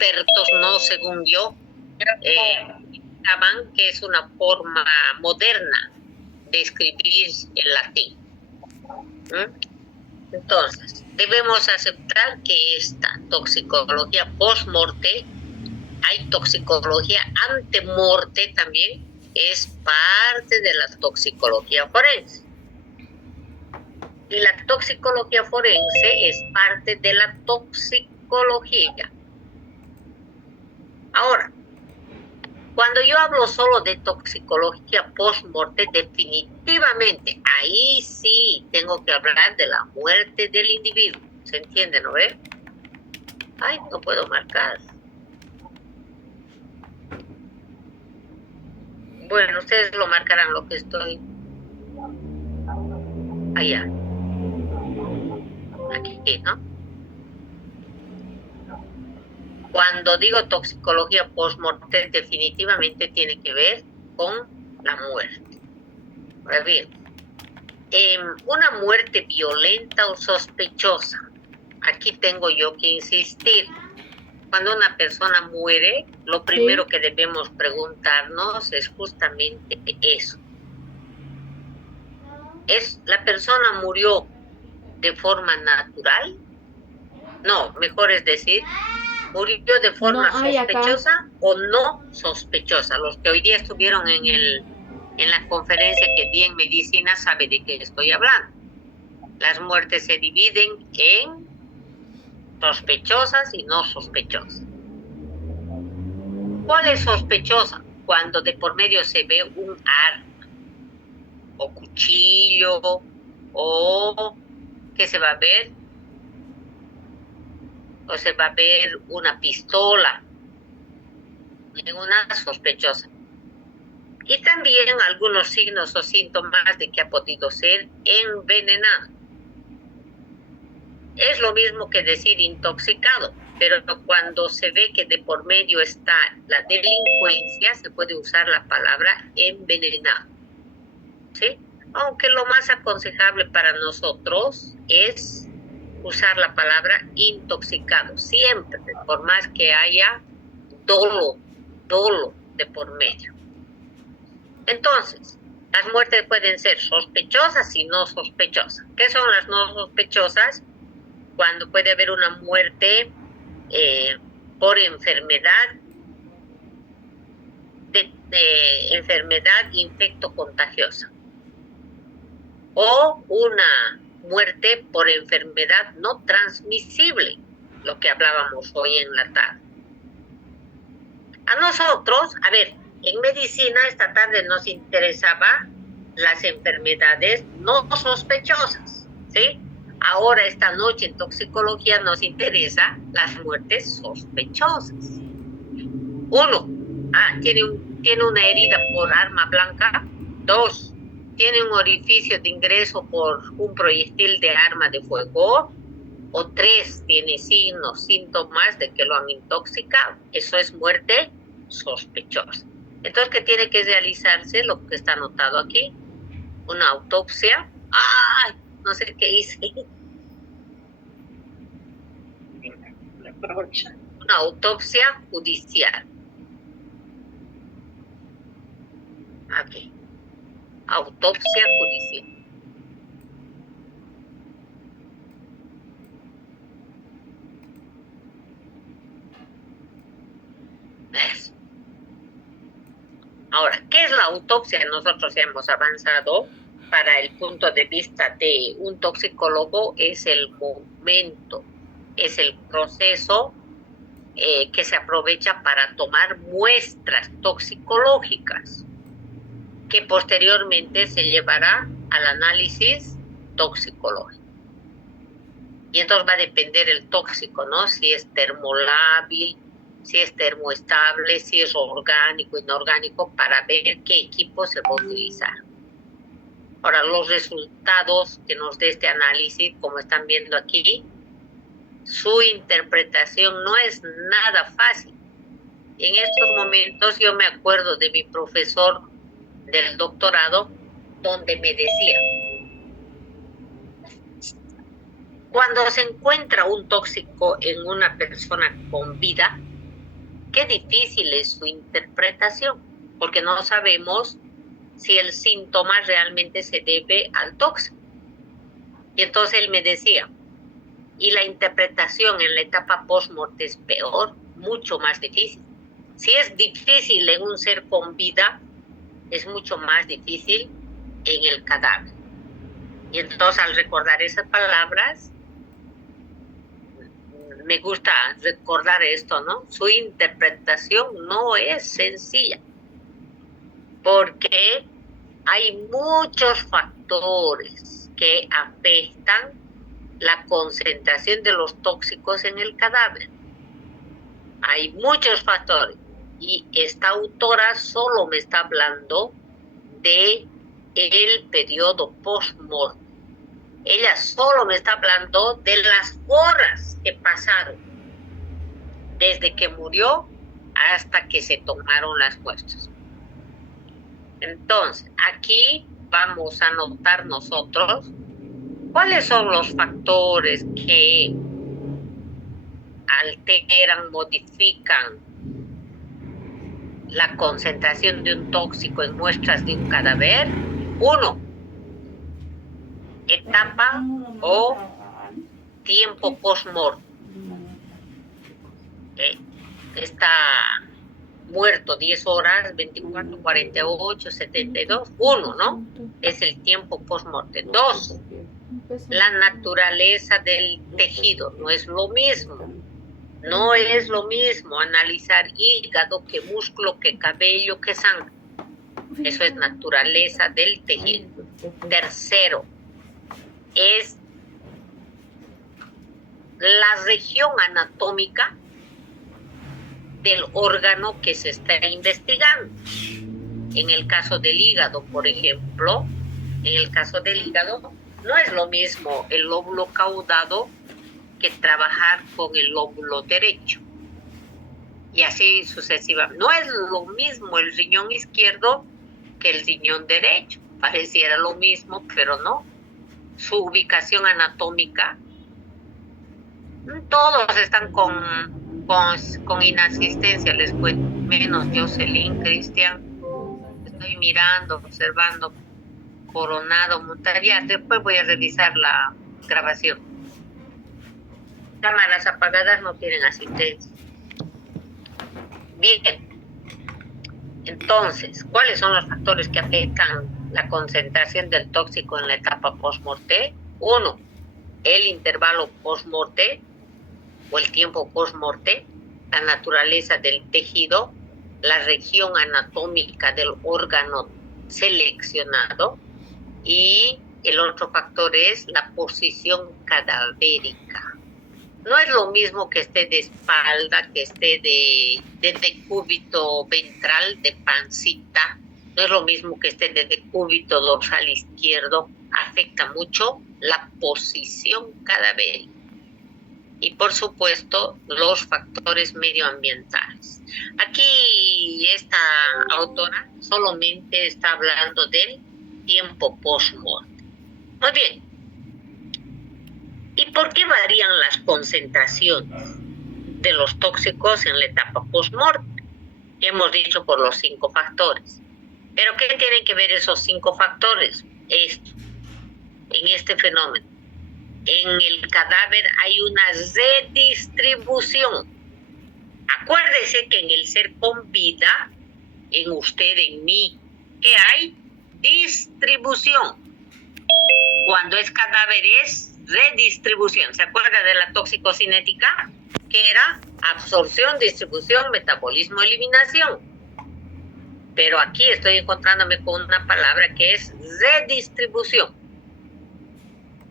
expertos, no según yo, indicaban que es una forma moderna de escribir en latín. Entonces, debemos aceptar que esta toxicología post-morte, hay toxicología ante-morte también, es parte de la toxicología forense. Y la toxicología forense es parte de la toxicología. Ahora, cuando yo hablo solo de toxicología post-morte, definitivamente, ahí sí tengo que hablar de la muerte del individuo. ¿Se entiende, no ve? Ay, no puedo marcar. Bueno, ustedes lo marcarán lo que estoy... allá. Aquí, ¿no? Cuando digo toxicología post-mortem, definitivamente tiene que ver con la muerte. Ahora bien, una muerte violenta o sospechosa. Aquí tengo yo que insistir. Cuando una persona muere, lo primero que debemos preguntarnos es justamente eso. ¿La persona murió de forma natural? No, mejor es decir, ¿murió de forma sospechosa o no sospechosa? Los que hoy día estuvieron en la conferencia que di en medicina saben de qué estoy hablando. Las muertes se dividen en sospechosas y no sospechosas. ¿Cuál es sospechosa? Cuando de por medio se ve un arma, o cuchillo, o ¿qué se va a ver? O se va a ver una pistola, ninguna sospechosa. Y también algunos signos o síntomas de que ha podido ser envenenado. Es lo mismo que decir intoxicado, pero cuando se ve que de por medio está la delincuencia, se puede usar la palabra envenenado. ¿Sí? Aunque lo más aconsejable para nosotros es usar la palabra intoxicado, siempre, por más que haya dolo de por medio. Entonces, las muertes pueden ser sospechosas y no sospechosas. ¿Qué son las no sospechosas? Cuando puede haber una muerte por enfermedad, enfermedad infectocontagiosa, o una muerte por enfermedad no transmisible, lo que hablábamos hoy en la tarde. A nosotros, a ver, en medicina esta tarde nos interesaba las enfermedades no sospechosas, ¿sí? Ahora esta noche en toxicología nos interesa las muertes sospechosas. Uno, tiene una herida por arma blanca. Dos, tiene un orificio de ingreso por un proyectil de arma de fuego. O tres, tiene signos, síntomas de que lo han intoxicado. Eso es muerte sospechosa. Entonces, ¿qué tiene que realizarse? Lo que está anotado aquí, una autopsia. ¡Ay! No sé qué hice. Una autopsia judicial. Aquí. Autopsia judicial. Eso. Ahora, ¿qué es la autopsia? Nosotros hemos avanzado. Para el punto de vista de un toxicólogo, es el momento, es el proceso que se aprovecha para tomar muestras toxicológicas, que posteriormente se llevará al análisis toxicológico. Y entonces va a depender el tóxico, ¿no? Si es termolábil, si es termoestable, si es orgánico, inorgánico, para ver qué equipo se va a utilizar. Ahora, los resultados que nos dé este análisis, como están viendo aquí, su interpretación no es nada fácil. En estos momentos yo me acuerdo de mi profesor del doctorado, donde me decía, cuando se encuentra un tóxico en una persona con vida, qué difícil es su interpretación, porque no sabemos si el síntoma realmente se debe al tóxico. Y entonces él me decía, y la interpretación en la etapa post-morte es peor, mucho más difícil. Si es difícil en un ser con vida, es mucho más difícil en el cadáver. Y entonces al recordar esas palabras, me gusta recordar esto, ¿no? Su interpretación no es sencilla, porque hay muchos factores que afectan la concentración de los tóxicos en el cadáver. Hay muchos factores. Y esta autora solo me está hablando de el periodo post-mortem. Ella solo me está hablando de las horas que pasaron desde que murió hasta que se tomaron las muestras. Entonces, aquí vamos a anotar nosotros cuáles son los factores que alteran, modifican la concentración de un tóxico en muestras de un cadáver. 1. Etapa o tiempo post-mortem. Está muerto 10 horas, 24, 48, 72. 1, ¿no? Es el tiempo post-mortem. 2. La naturaleza del tejido. No es lo mismo. No es lo mismo analizar hígado que músculo, que cabello, que sangre. Eso es naturaleza del tejido. 3. Es la región anatómica del órgano que se está investigando. En el caso del hígado, por ejemplo, no es lo mismo el lóbulo caudado que trabajar con el lóbulo derecho. Y así sucesivamente. No es lo mismo el riñón izquierdo que el riñón derecho. Pareciera lo mismo, pero no. Su ubicación anatómica, todos están con inasistencia, les cuento, menos Jocelyn, Cristian. Estoy mirando, observando, Coronado, Montaría. Después voy a revisar la grabación. Cámaras apagadas no tienen asistencia. Bien. Entonces, ¿cuáles son los factores que afectan la concentración del tóxico en la etapa post-morte? 1. El intervalo post-morte o el tiempo post-morte, la naturaleza del tejido, la región anatómica del órgano seleccionado, y el otro factor es la posición cadavérica. No es lo mismo que esté de espalda, que esté de decúbito ventral, de pancita. No es lo mismo que esté de decúbito dorsal izquierdo. Afecta mucho la posición cadavérica. Y por supuesto, los factores medioambientales. Aquí esta autora solamente está hablando del tiempo post-mortem. Muy bien. ¿Y por qué varían las concentraciones de los tóxicos en la etapa post-mortem? Hemos dicho por los 5 factores. ¿Pero qué tienen que ver esos 5 factores? En este fenómeno. En el cadáver hay una redistribución. Acuérdese que en el ser con vida, en usted, en mí, ¿qué hay? Distribución. Cuando es cadáver es redistribución. ¿Se acuerda de la toxicocinética? Que era absorción, distribución, metabolismo, eliminación. Pero aquí estoy encontrándome con una palabra que es redistribución.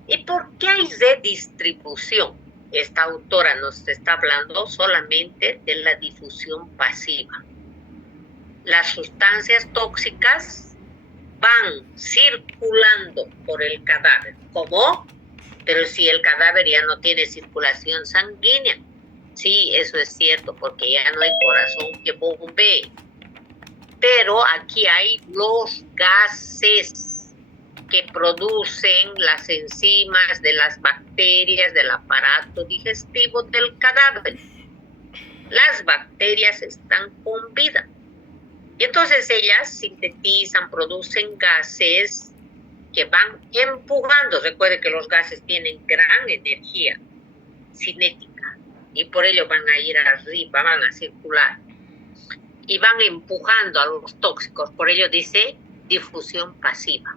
¿Y por qué hay redistribución? Esta autora nos está hablando solamente de la difusión pasiva. Las sustancias tóxicas van circulando por el cadáver. ¿Cómo? Pero si el cadáver ya no tiene circulación sanguínea. Sí, eso es cierto, porque ya no hay corazón que bombee. Pero aquí hay los gases que producen las enzimas de las bacterias del aparato digestivo del cadáver. Las bacterias están con vida. Y entonces ellas sintetizan, producen gases que van empujando. Recuerde que los gases tienen gran energía cinética y por ello van a ir arriba, van a circular y van empujando a los tóxicos. Por ello dice difusión pasiva.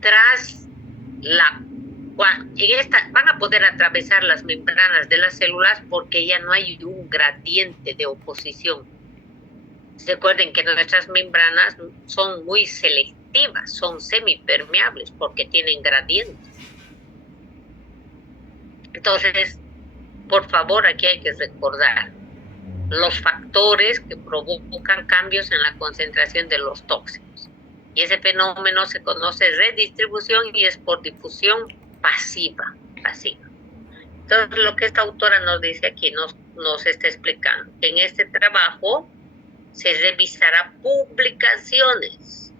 Tras van a poder atravesar las membranas de las células porque ya no hay un gradiente de oposición. Recuerden que nuestras membranas son muy selectivas, son semipermeables porque tienen gradientes. Entonces, por favor, aquí hay que recordar los factores que provocan cambios en la concentración de los tóxicos. Y ese fenómeno se conoce redistribución y es por difusión pasiva. Entonces, lo que esta autora nos dice aquí, nos está explicando. En este trabajo se revisará publicaciones.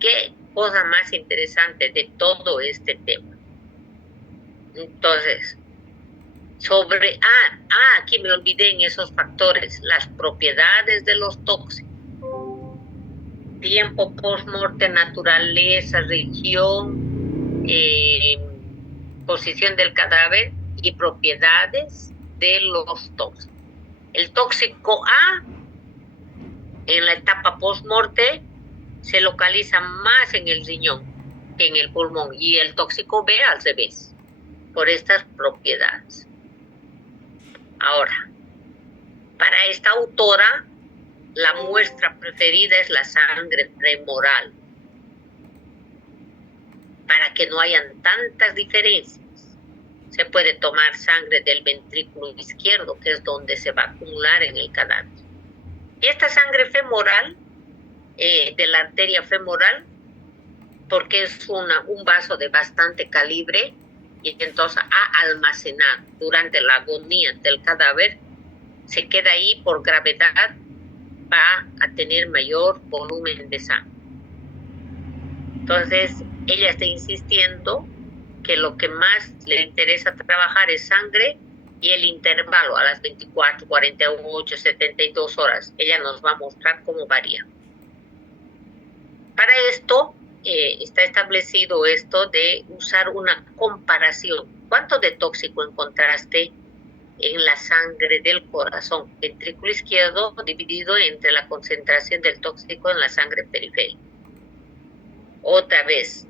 Qué cosa más interesante de todo este tema. Entonces, aquí me olvidé en esos factores, las propiedades de los tóxicos. Tiempo post-morte, naturaleza, región, posición del cadáver y propiedades de los tóxicos. El tóxico A, en la etapa post-morte, se localiza más en el riñón que en el pulmón, y el tóxico B al revés, por estas propiedades. Ahora, para esta autora, la muestra preferida es la sangre femoral, para que no hayan tantas diferencias. Se puede tomar sangre del ventrículo izquierdo, que es donde se va a acumular en el cadáver. Y esta sangre femoral, de la arteria femoral, porque es un vaso de bastante calibre, y entonces ha almacenado durante la agonía del cadáver, se queda ahí por gravedad, va a tener mayor volumen de sangre. Entonces, ella está insistiendo que lo que más le interesa trabajar es sangre y el intervalo a las 24, 48, 72 horas. Ella nos va a mostrar cómo varía. Para esto, está establecido esto de usar una comparación. ¿Cuánto de tóxico encontraste en la sangre del corazón? Ventrículo izquierdo dividido entre la concentración del tóxico en la sangre periférica. Otra vez,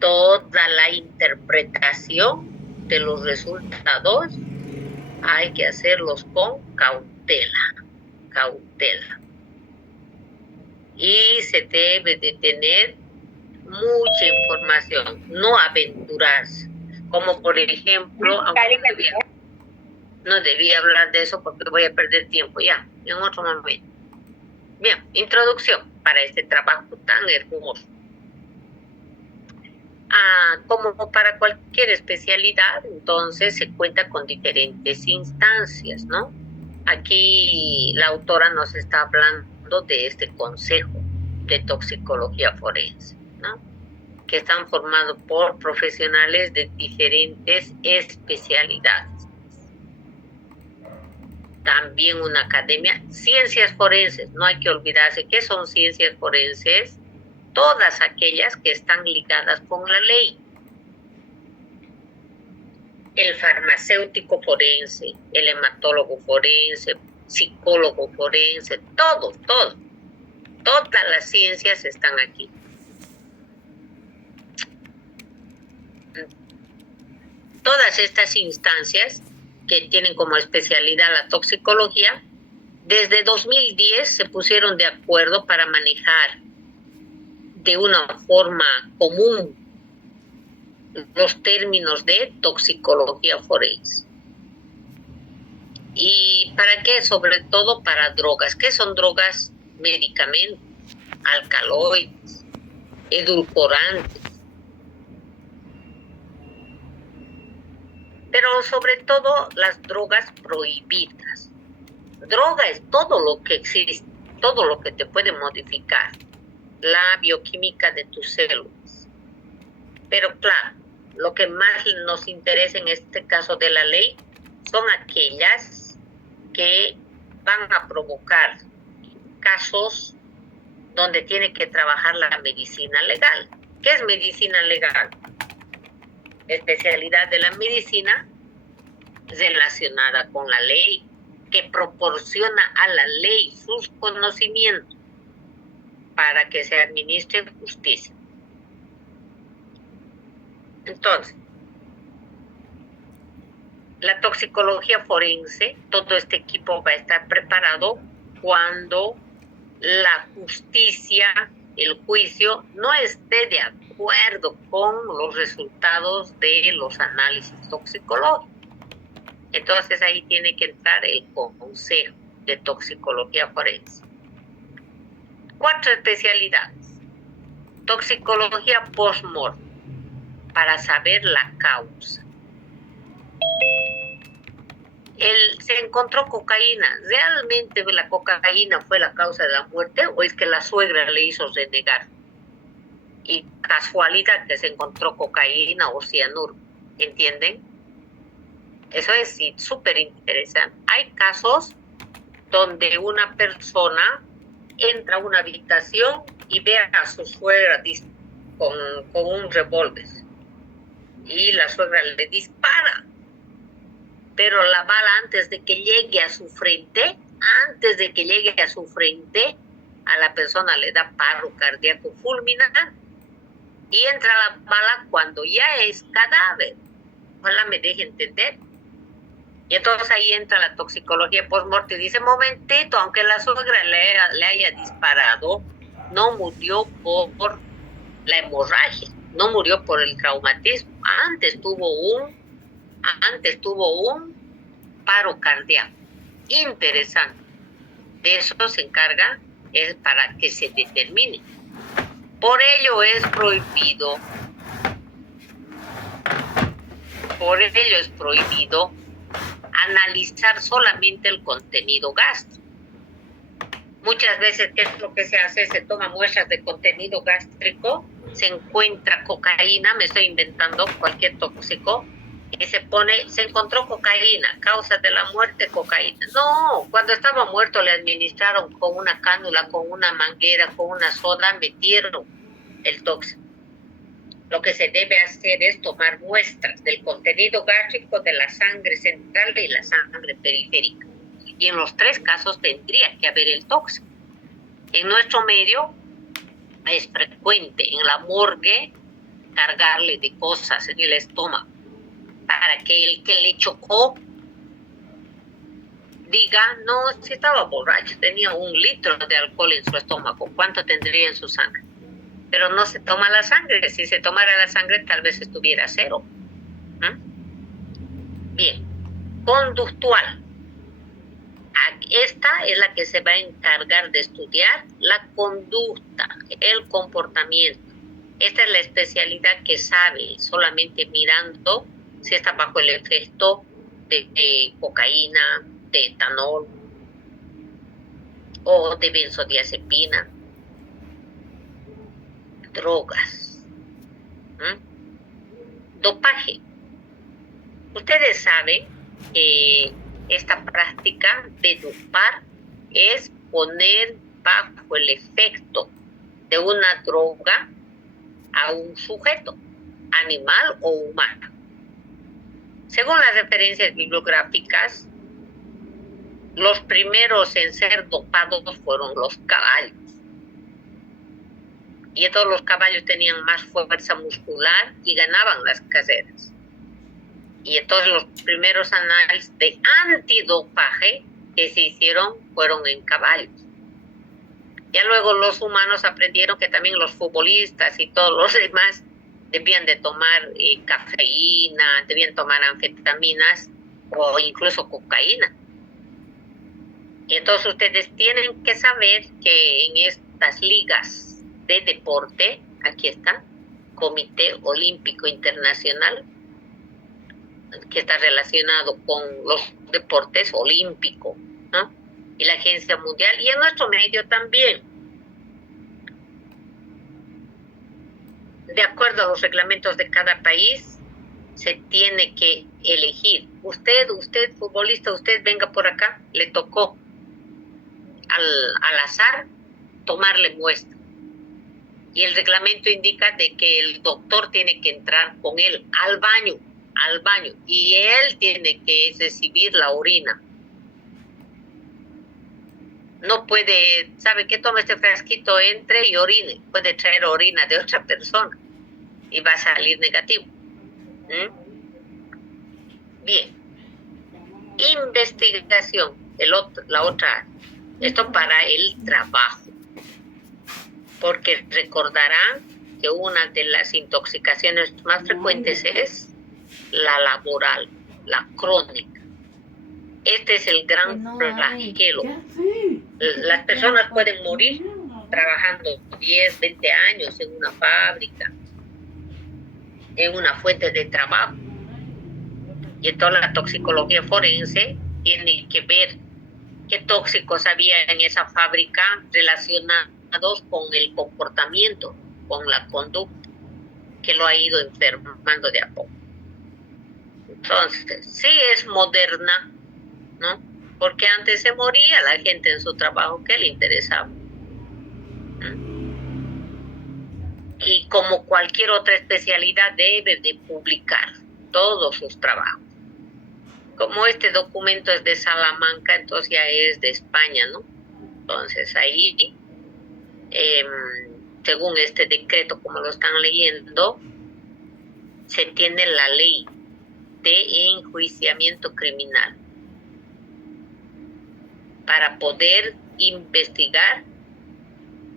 toda la interpretación de los resultados hay que hacerlos con cautela. Y se debe de tener mucha información, no aventurarse. Como por ejemplo, no debía hablar de eso porque voy a perder tiempo ya, en otro momento. Bien, introducción para este trabajo tan hermoso. Como para cualquier especialidad, entonces se cuenta con diferentes instancias, ¿no? Aquí la autora nos está hablando de este consejo de toxicología forense, ¿no? Que están formados por profesionales de diferentes especialidades. También una academia, ciencias forenses, no hay que olvidarse que son ciencias forenses, todas aquellas que están ligadas con la ley. El farmacéutico forense, el hematólogo forense, psicólogo forense, todas las ciencias están aquí. Todas estas instancias que tienen como especialidad la toxicología, desde 2010 se pusieron de acuerdo para manejar de una forma común los términos de toxicología forense. ¿Y para qué? Sobre todo para drogas. ¿Qué son drogas? Medicamentos, alcaloides, edulcorantes. Pero sobre todo las drogas prohibidas. Droga es todo lo que existe, todo lo que te puede modificar la bioquímica de tus células. Pero claro, lo que más nos interesa en este caso de la ley son aquellas que van a provocar casos donde tiene que trabajar la medicina legal. ¿Qué es medicina legal? Especialidad de la medicina relacionada con la ley, que proporciona a la ley sus conocimientos para que se administre justicia. Entonces, la toxicología forense, todo este equipo va a estar preparado cuando la justicia, el juicio, no esté de acuerdo con los resultados de los análisis toxicológicos. Entonces ahí tiene que entrar el Consejo de Toxicología Forense. 4 especialidades. Toxicología post-mortem, para saber la causa. Se encontró cocaína. ¿Realmente la cocaína fue la causa de la muerte o es que la suegra le hizo renegar? Y casualidad que se encontró cocaína o cianuro. ¿Entienden? Eso es súper interesante. Hay casos donde una persona entra a una habitación y ve a su suegra con un revólver y la suegra le dispara, pero la bala antes de que llegue a su frente, a la persona le da paro cardíaco fulminante y entra la bala cuando ya es cadáver. Ojalá me deje entender. Y entonces ahí entra la toxicología post-mortem y dice, momentito, aunque la suegra le haya disparado, no murió por la hemorragia, no murió por el traumatismo, antes tuvo un paro cardíaco. Interesante. De eso se encarga, es para que se determine. Por ello es prohibido analizar solamente el contenido gástrico. Muchas veces, ¿qué es lo que se hace? Se toma muestras de contenido gástrico, se encuentra cocaína, me estoy inventando cualquier tóxico, y se encontró cocaína, causa de la muerte, cocaína. No, cuando estaba muerto le administraron con una cánula, con una manguera, con una soda, metieron el tóxico. Lo que se debe hacer es tomar muestras del contenido gástrico de la sangre central y la sangre periférica. Y en los 3 casos tendría que haber el tóxico. En nuestro medio es frecuente en la morgue cargarle de cosas en el estómago para que el que le chocó diga, no, si estaba borracho, tenía 1 litro de alcohol en su estómago, ¿cuánto tendría en su sangre? Pero no se toma la sangre. Si se tomara la sangre, tal vez estuviera 0. Bien, conductual. Esta es la que se va a encargar de estudiar la conducta, el comportamiento. Esta es la especialidad que sabe solamente mirando si está bajo el efecto de cocaína, de etanol o de benzodiazepina. Drogas. Dopaje. Ustedes saben que esta práctica de dopar es poner bajo el efecto de una droga a un sujeto, animal o humano. Según las referencias bibliográficas, los primeros en ser dopados fueron los caballos. Y entonces los caballos tenían más fuerza muscular y ganaban las carreras. Y entonces los primeros análisis de antidopaje que se hicieron fueron en caballos. Ya luego los humanos aprendieron que también los futbolistas y todos los demás debían de tomar cafeína, debían tomar anfetaminas o incluso cocaína. Y entonces ustedes tienen que saber que en estas ligas de deporte, aquí está, Comité Olímpico Internacional, que está relacionado con los deportes olímpicos, ¿no? Y la Agencia Mundial, y en nuestro medio también. De acuerdo a los reglamentos de cada país, se tiene que elegir. Usted, futbolista, usted venga por acá, le tocó al azar tomarle muestra. Y el reglamento indica de que el doctor tiene que entrar con él al baño, y él tiene que recibir la orina. No puede, ¿sabe qué? Toma este frasquito, entre y orine. Puede traer orina de otra persona y va a salir negativo. Bien. Investigación, la otra, esto para el trabajo. Porque recordarán que una de las intoxicaciones más frecuentes es la laboral, la crónica. Este es el gran flagelo. Las personas pueden morir trabajando 10, 20 años en una fábrica, en una fuente de trabajo. Y entonces la toxicología forense tiene que ver qué tóxicos había en esa fábrica relacionados con el comportamiento, con la conducta, que lo ha ido enfermando de a poco. Entonces, sí es moderna, ¿no? Porque antes se moría la gente en su trabajo, ¿qué le interesaba? Y como cualquier otra especialidad debe de publicar todos sus trabajos. Como este documento es de Salamanca, entonces ya es de España, ¿no? Entonces ahí, según este decreto, como lo están leyendo, se tiene la ley de enjuiciamiento criminal para poder investigar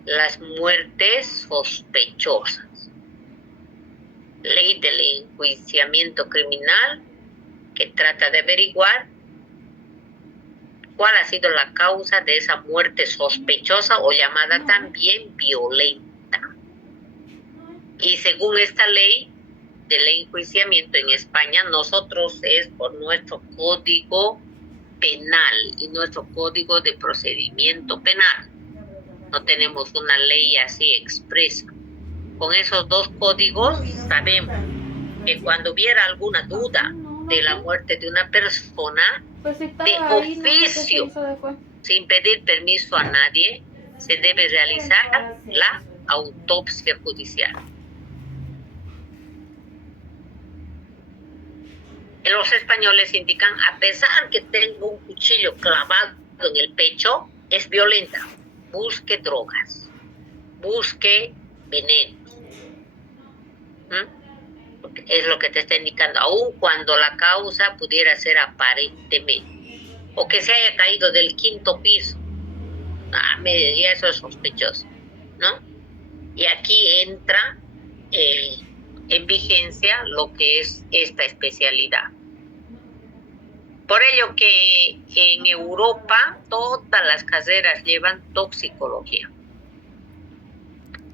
las muertes sospechosas. Ley del enjuiciamiento criminal que trata de averiguar cuál ha sido la causa de esa muerte sospechosa o llamada también violenta. Y según esta ley del enjuiciamiento en España, nosotros es por nuestro código penal y nuestro código de procedimiento penal. No tenemos una ley así expresa. Con esos dos códigos sabemos que cuando hubiera alguna duda de la muerte de una persona, de oficio, sin pedir permiso a nadie, se debe realizar la autopsia judicial. Los españoles indican, a pesar que tengo un cuchillo clavado en el pecho, es violenta. Busque drogas, busque venenos. Es lo que te está indicando, aun cuando la causa pudiera ser aparentemente, o que se haya caído del 5º piso. Ya eso es sospechoso, ¿no? Y aquí entra en vigencia lo que es esta especialidad. Por ello que en Europa todas las carreras llevan toxicología.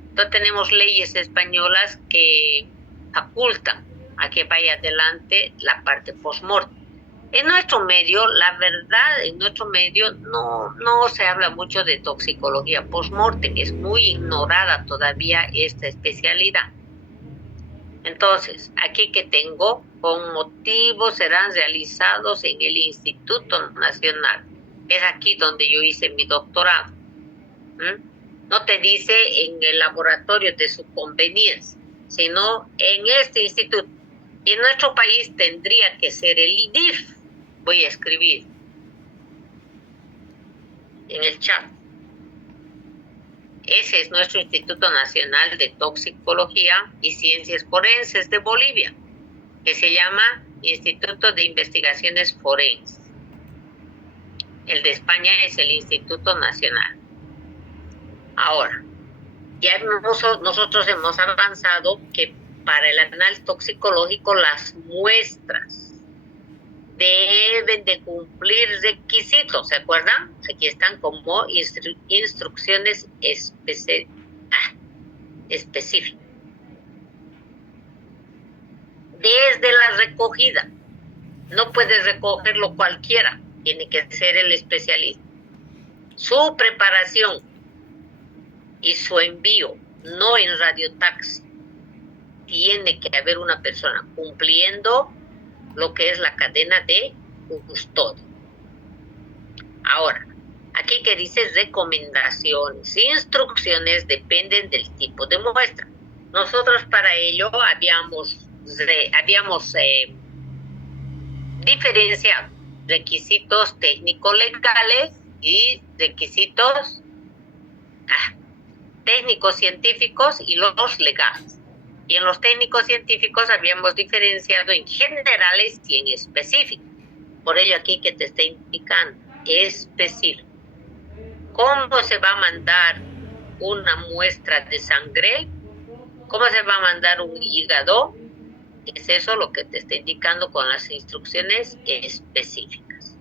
Entonces tenemos leyes españolas que facultan a que vaya adelante la parte post-mortem. En nuestro medio, la verdad, no se habla mucho de toxicología post-mortem. Es muy ignorada todavía esta especialidad. Entonces, aquí que tengo, con motivo serán realizados en el Instituto Nacional. Es aquí donde yo hice mi doctorado. No te dice en el laboratorio de su conveniencia, sino en este instituto. Y en nuestro país tendría que ser el INIF. Voy a escribir en el chat. Ese es nuestro Instituto Nacional de Toxicología y Ciencias Forenses de Bolivia, que se llama Instituto de Investigaciones Forenses. El de España es el Instituto Nacional. Ahora, ya nosotros hemos avanzado que para el análisis toxicológico las muestras deben de cumplir requisitos, ¿se acuerdan? Aquí están como instrucciones específicas. Desde la recogida, no puede recogerlo cualquiera, tiene que ser el especialista. Su preparación y su envío, no en radiotaxi. tiene que haber una persona cumpliendo lo que es la cadena de custodia. Ahora, aquí que dice recomendaciones, instrucciones dependen del tipo de muestra. Nosotros para ello habíamos diferenciado requisitos técnico-legales y requisitos técnicos científicos y los legales. Y en los técnicos científicos habíamos diferenciado en generales y en específicos. Por ello aquí que te está indicando específico. ¿Cómo se va a mandar una muestra de sangre? ¿Cómo se va a mandar un hígado? Es eso lo que te está indicando con las instrucciones específicas.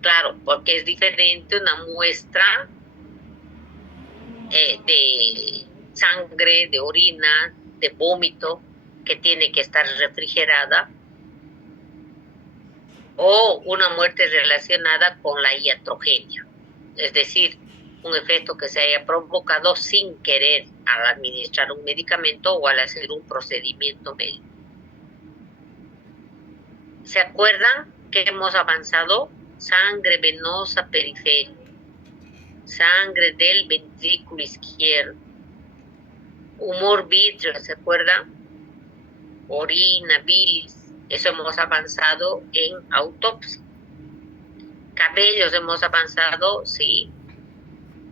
Claro, porque es diferente una muestra de sangre, de orina, de vómito, que tiene que estar refrigerada, o una muerte relacionada con la iatrogenia, es decir, un efecto que se haya provocado sin querer al administrar un medicamento o al hacer un procedimiento médico. ¿Se acuerdan que hemos avanzado? Sangre venosa periférica, sangre del ventrículo izquierdo, humor vítreo, ¿se acuerdan? Orina, bilis, eso hemos avanzado en autopsia. Cabellos hemos avanzado, sí.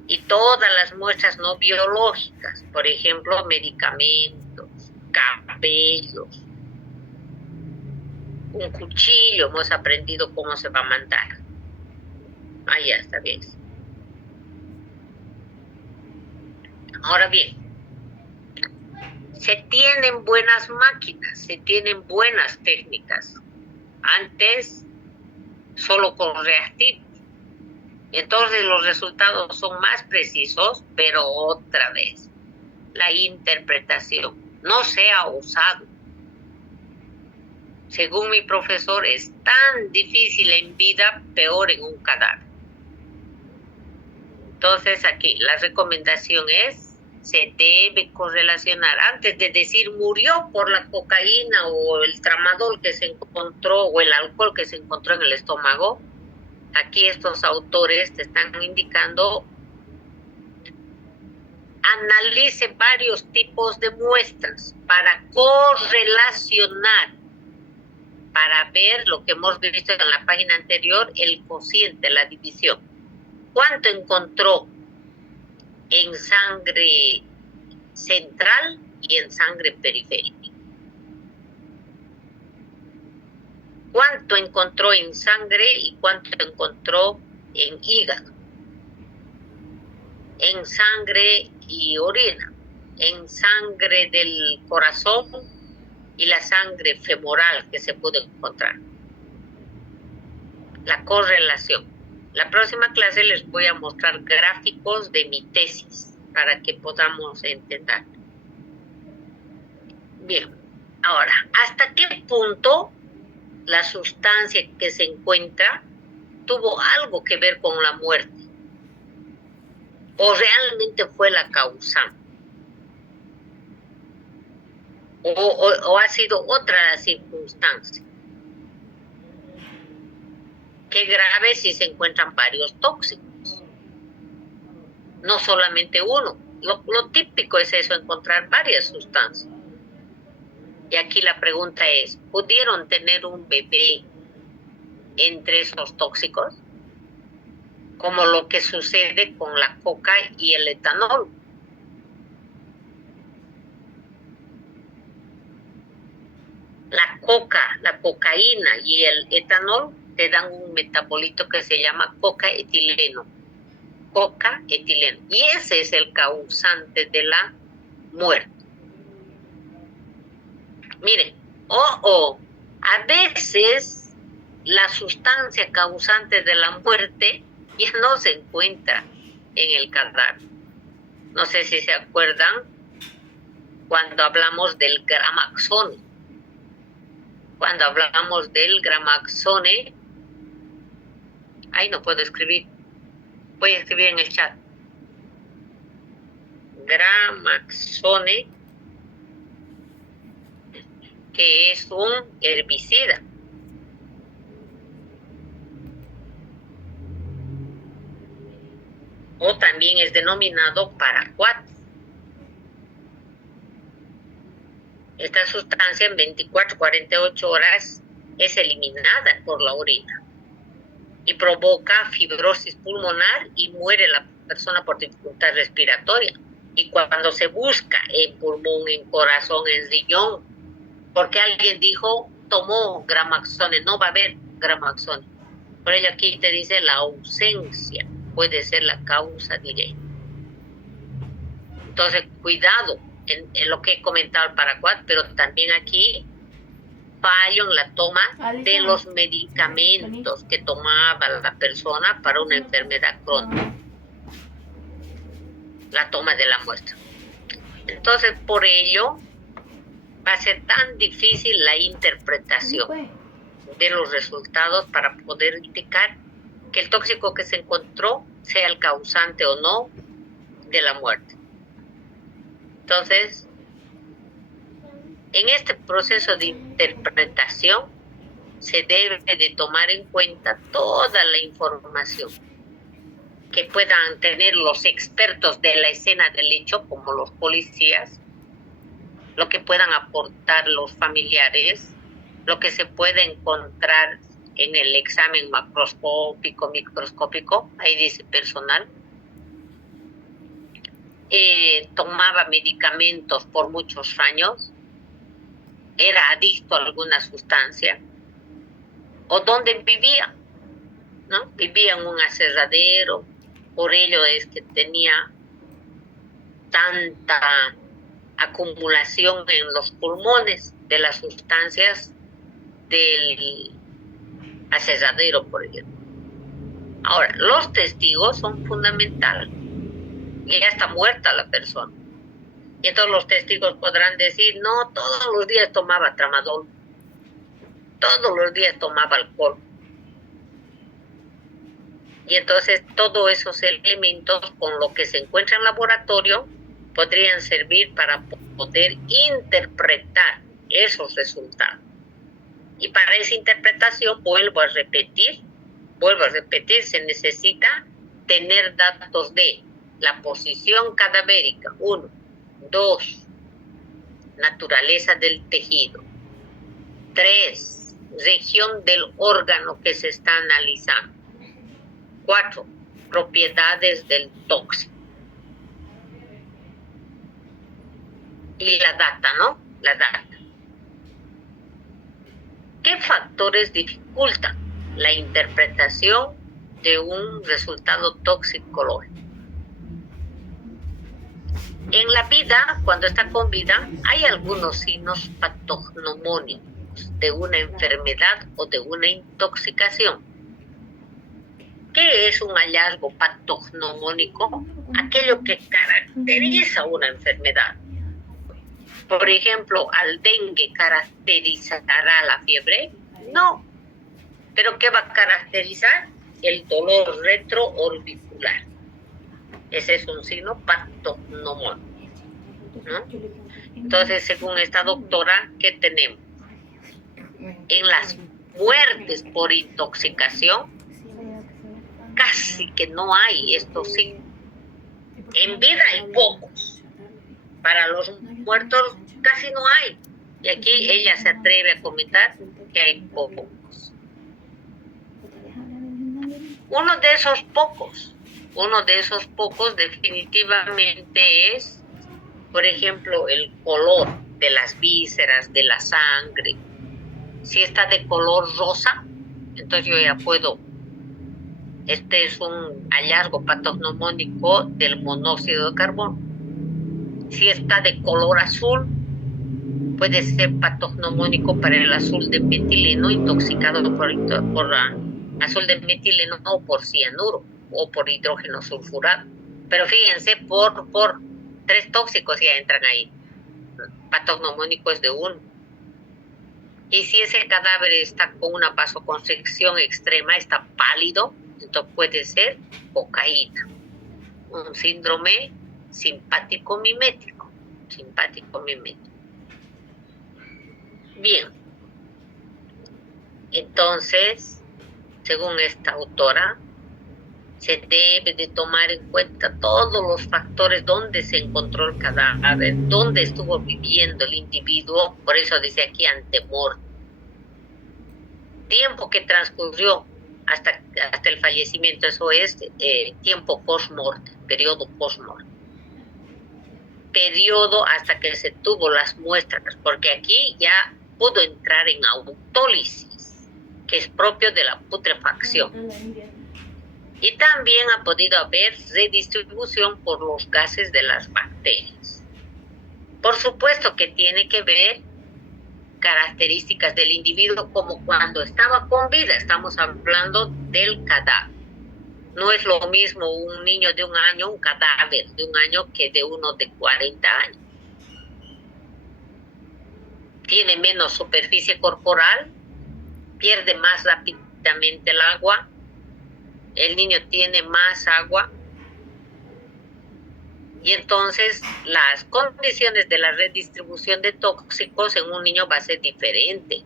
Y todas las muestras no biológicas, por ejemplo, medicamentos, cabellos, un cuchillo, hemos aprendido cómo se va a mandar. Ya está bien. Ahora bien, se tienen buenas máquinas, se tienen buenas técnicas. Antes, solo con reactivos. Entonces los resultados son más precisos, pero otra vez, la interpretación no se ha usado. Según mi profesor, es tan difícil en vida, peor en un cadáver. Entonces aquí la recomendación es, se debe correlacionar. Antes de decir murió por la cocaína o el tramadol que se encontró o el alcohol que se encontró en el estómago, aquí estos autores te están indicando, analice varios tipos de muestras para correlacionar, para ver lo que hemos visto en la página anterior, el cociente, la división. ¿Cuánto encontró en sangre central y en sangre periférica? ¿Cuánto encontró en sangre y cuánto encontró en hígado? En sangre y orina, en sangre del corazón y la sangre femoral que se pudo encontrar. La correlación. La próxima clase les voy a mostrar gráficos de mi tesis para que podamos entender. Bien, ahora, ¿hasta qué punto la sustancia que se encuentra tuvo algo que ver con la muerte? ¿O realmente fue la causante? ¿O ha sido otra circunstancia? Qué grave si se encuentran varios tóxicos. No solamente uno. Lo típico es eso, encontrar varias sustancias. Y aquí la pregunta es, ¿pudieron tener un bebé entre esos tóxicos? Como lo que sucede con la coca y el etanol. La cocaína y el etanol te dan un metabolito que se llama cocaetileno. Cocaetileno. Y ese es el causante de la muerte. Miren, a veces la sustancia causante de la muerte ya no se encuentra en el cadáver. No sé si se acuerdan cuando hablamos del gramaxone. Cuando hablamos del gramaxone, no puedo escribir. Voy a escribir en el chat. Gramaxone que es un herbicida. O también es denominado paraquat. Esta sustancia en 24-48 horas es eliminada por la orina y provoca fibrosis pulmonar y muere la persona por dificultad respiratoria. Y cuando se busca en pulmón, en corazón, en riñón, porque alguien dijo, tomó gramaxone, no va a haber gramaxone. Por ello aquí te dice la ausencia puede ser la causa directa. Entonces, cuidado en lo que he comentado el paraquat, pero también aquí fallo en la toma de los medicamentos que tomaba la persona para una enfermedad crónica. La toma de la muestra. Entonces, por ello, va a ser tan difícil la interpretación de los resultados para poder indicar que el tóxico que se encontró sea el causante o no de la muerte. Entonces, en este proceso de interpretación se debe de tomar en cuenta toda la información que puedan tener los expertos de la escena del hecho, como los policías, lo que puedan aportar los familiares, lo que se puede encontrar en el examen macroscópico, microscópico, ahí dice personal. Tomaba medicamentos por muchos años, era adicto a alguna sustancia, o donde vivía, ¿no? Vivía en un aserradero, por ello es que tenía tanta acumulación en los pulmones de las sustancias del aserradero, por ejemplo. Ahora, los testigos son fundamentales. Ya está muerta la persona. Y entonces los testigos podrán decir, no, todos los días tomaba tramadol, todos los días tomaba alcohol. Y entonces todos esos elementos con lo que se encuentra en el laboratorio podrían servir para poder interpretar esos resultados. Y para esa interpretación, vuelvo a repetir, se necesita tener datos de la posición cadavérica, 1, 2, naturaleza del tejido, 3, región del órgano que se está analizando, 4, propiedades del tóxico. Y la data, ¿no? La data. ¿Qué factores dificultan la interpretación de un resultado toxicológico? En la vida, cuando está con vida, hay algunos signos patognomónicos de una enfermedad o de una intoxicación. ¿Qué es un hallazgo patognomónico? Aquello que caracteriza una enfermedad. Por ejemplo, ¿al dengue caracterizará la fiebre? No. ¿Pero qué va a caracterizar? El dolor retroorbicular. Ese es un signo patognomónico, ¿no? Entonces, según esta doctora, ¿qué tenemos? En las muertes por intoxicación, casi que no hay estos signos. En vida hay pocos. Para los muertos casi no hay. Y aquí ella se atreve a comentar que hay pocos. Uno de esos pocos definitivamente es, por ejemplo, el color de las vísceras, de la sangre. Si está de color rosa, entonces yo ya puedo. Este es un hallazgo patognomónico del monóxido de carbono. Si está de color azul, puede ser patognomónico para el azul de metileno intoxicado por azul de metileno o por cianuro o por hidrógeno sulfurado. Pero fíjense, por 3 tóxicos ya entran ahí. Patognomónico es de 1. Y si ese cadáver está con una vasoconstricción extrema, está pálido, entonces puede ser cocaína. Un síndrome simpático mimético. Bien, entonces, según esta autora, se debe de tomar en cuenta todos los factores donde se encontró el cadáver, dónde estuvo viviendo el individuo, por eso dice aquí antemortem, tiempo que transcurrió hasta el fallecimiento, eso es tiempo post-mortem, periodo post-mortem, periodo hasta que se tuvo las muestras, porque aquí ya pudo entrar en autólisis, que es propio de la putrefacción. Y también ha podido haber redistribución por los gases de las bacterias. Por supuesto que tiene que ver características del individuo como cuando estaba con vida, estamos hablando del cadáver. No es lo mismo un niño de 1 año, un cadáver de 1 año, que de uno de 40 años. Tiene menos superficie corporal, pierde más rápidamente el agua, el niño tiene más agua, y entonces las condiciones de la redistribución de tóxicos en un niño va a ser diferente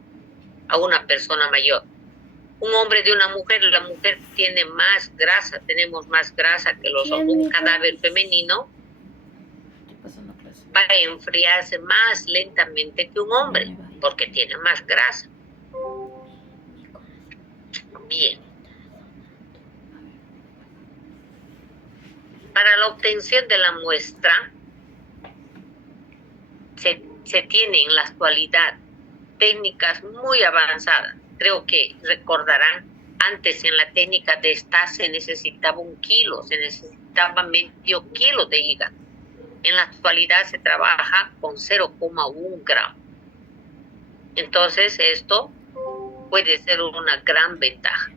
a una persona mayor. Un hombre de una mujer, la mujer tiene más grasa, tenemos más grasa que los hombres. Un cadáver femenino va a enfriarse más lentamente que un hombre, porque tiene más grasa. Bien. Para la obtención de la muestra, se tiene en la actualidad técnicas muy avanzadas. Creo que recordarán, antes en la técnica de esta se necesitaba 1 kilo, se necesitaba medio kilo de hígado. En la actualidad se trabaja con 0,1 gramo. Entonces esto puede ser una gran ventaja,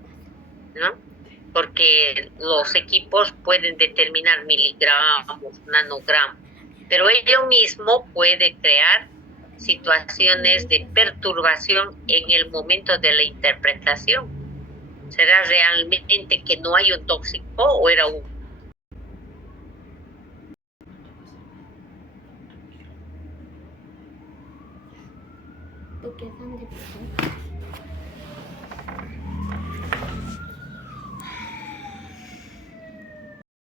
¿no? Porque los equipos pueden determinar miligramos, nanogramos, pero ello mismo puede crear situaciones de perturbación en el momento de la interpretación. ¿Será realmente que no hay un tóxico o era un? ¿Por qué tan difícil?